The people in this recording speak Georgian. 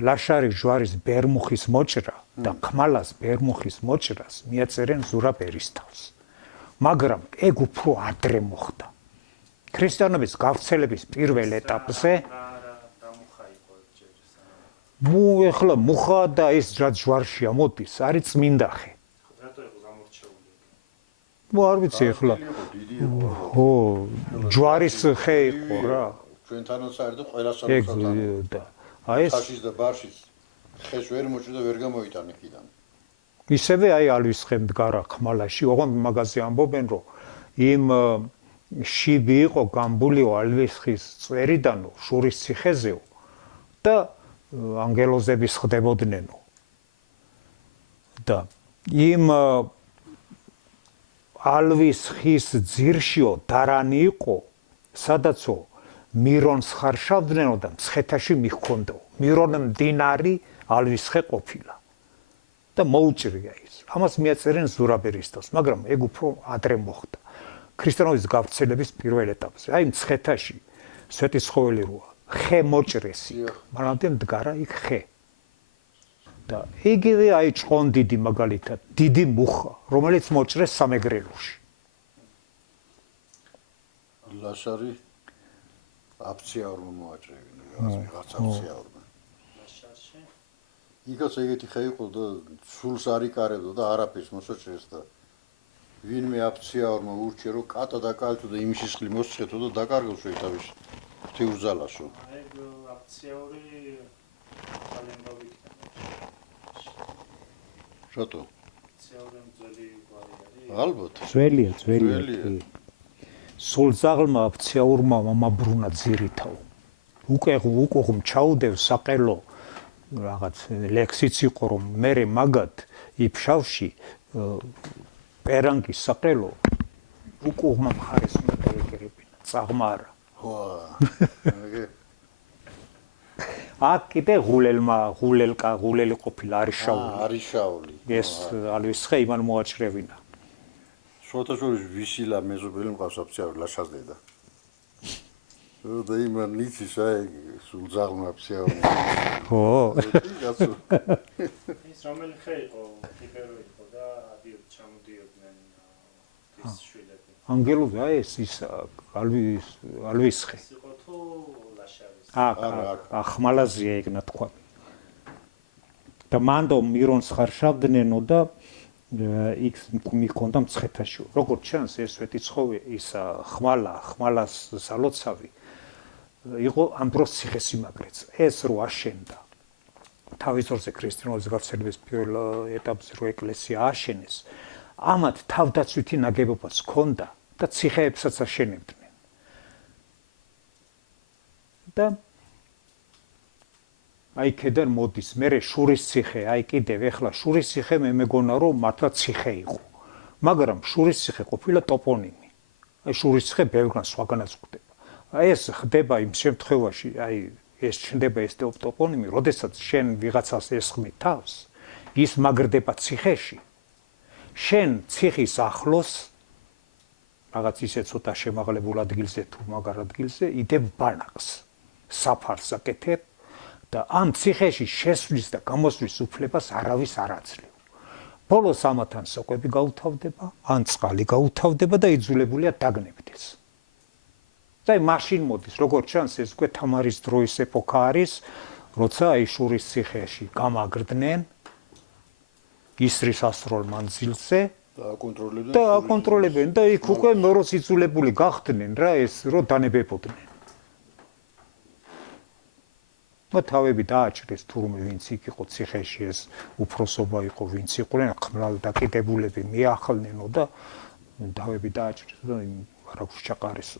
ლაშარი ჯვარის ბერმუხის მოჭრა და ხმალას ბერმუხის მოჭრას მიაწერენ ზურაბ ერისთავს. მაგრამ ეგ უფრო ადრე მოხდა. ქრისტიანობის გავრცელების პირველ ეტაპზე ეხლა მუხა და ის რაც ჯვარშია მოდის, არის წმინდა ხე. არ ვიცი ეხლა. ო, ჯვარის ხე იყო რა. ჩვენთანაც არის და ყველა სამოსათან. და აი ეს ხაშის და ბარშის ხეს ვერ მოჭრა და ვერ გამოიტან იქიდან. ისევე აი ალვის ხე მდგარა ხმალაში, ოღონდ მაგაზე ამბობენ, რომ იმ შიბი იყო გამბულიო ალვის ხის წვერიდანო, შურის ციხეზეო და ანგელოზების ხდებოდნენო. და იმ ალვის ხის ძირშიო დარანი იყო, სადაცო მირონს ხარშავდნენო და მცხეთაში მიჰქონდო. მირონ მდინარი ალვის ხე ყოფილა. და მოუჭრია ის. ამას მიაწერენ ზურაბ ერისთავს, მაგრამ ეგ უფრო ადრე მოხდა. ქრისტიანობის გავრცელების პირველ ეტაპზე. აი მცხეთაში სვეტიცხოველი როა, ხე მოჭრესი. მანამდე მდგარა იქ ხე. და იგივე აი ჭყონდიდი მაგალითად, დიდი მუხა, რომელიც მოჭრეს სამეგრელოში. ლაშარი აფციაურმა მოაჭრევინა, რაღაც აფციაურმა. იქაც ეგეთი ხე იყო და სულს არ იკარებდა და არაფერს მოსაჭრეს და ვინმე აფციაურმა ურჩია რომ კატა დაკალთო და იმის სისხლი მოსწეთო და დაკარგოს თავის ღვთიურზალაშო. ეგ აფციაური ალენბავით. რატო? აფციაური ძველი გვარი არის. ალბათ. ძველია. სულზაღლმა აფციაურმა მომაბრუნა ძირითაო. უკვე ჩაუდევ საყელო რაღაც ლექსიც იყო რომ მე მაგათ იფშავში პერანგის საყელო უკუღმა მხარეს უნდა დაეკერებინა წაღმა არა. აქ კიდე ღულელი ყოფილა არიშაული. ეს ალვის ხე იმან მოაჭრევინა. შოთაშორის ვისილა მეზობელი მყავს აფციაური ლაშას დედა. და იმან ნიცის აი სულზაღლმა აფციაური. ხო. ის რომელი ხე იყო, ტიპერო იყო და ჩამოდიოდნენ ის შვილები. ანგელოზი აი ეს ალვის ხე. ის იყო თუ ლაშარის. ხმალაზია ეგ ნათქვა. და მანდო მირონს ხარშავდნენო და იქ მიქონდა მცხეთაში. როგორც ჩანს ეს სვეტიცხოვე ის ხმალას სალოცავი იყო ამბროს ციხესიმაგრეც. ეს რო აშენდა თავის დროზე ქრისტიანობის გავრცელების პირველ ეტაპზე რო ეკლესია აშენეს, ამათ თავდაცვითი ნაგებობაც ჰქონდა და ციხეებსაც აშენებდნენ. და აი ქედან მოდის მერე შურის ციხე, აი კიდევ ეხლა შურის ციხე მე მეგონა რომ მართლა ციხე იყო. მაგრამ შურის ციხე ყოფილა ტოპონიმი. აი შურის ციხე ბევრგან სხვაგანაც ხდება. აი ეს ხდება იმ შემთხვევაში, აი ეს ჩნდება ეს ტოპონიმი, როდესაც შენ ვიღაცას ესხმი თავს, ის მაგრდება ციხეში. შენ ციხის ახლოს რაღაც ისე ცოტა შემაღლებულ ადგილზე თუ მაგარ ადგილზე იდებ ბანაკს. საფარს აკეთებ და ამ ციხეში შესვლის და გამოსვლის უფლებას არავის არ აძლევ. ბოლოს ამათან სოკვები გაუთავდება, ან წყალი გაუთავდება და იძულებულია დაგნებდეს. და მაშინ მოდის, როგორც ჩანს, ეს უკვე თამარის დროის ეპოქა არის, როცა აი შურის ციხეში გამაგრდნენ ისრის ასროლ მანძილზე და აკონტროლებენ და იქ უკვე მოროს იძულებული გახდნენ რა ეს რო დანებებოდნენ. თავები დააჭრეს თურმე ვინც იქ იყო ციხეში ეს უფროსობა იყო ვინც იყვნენ ხმალ დაკიდებულები მიახლნენო და თავები დააჭრეს და იმ არაფერს ჩაყარეს.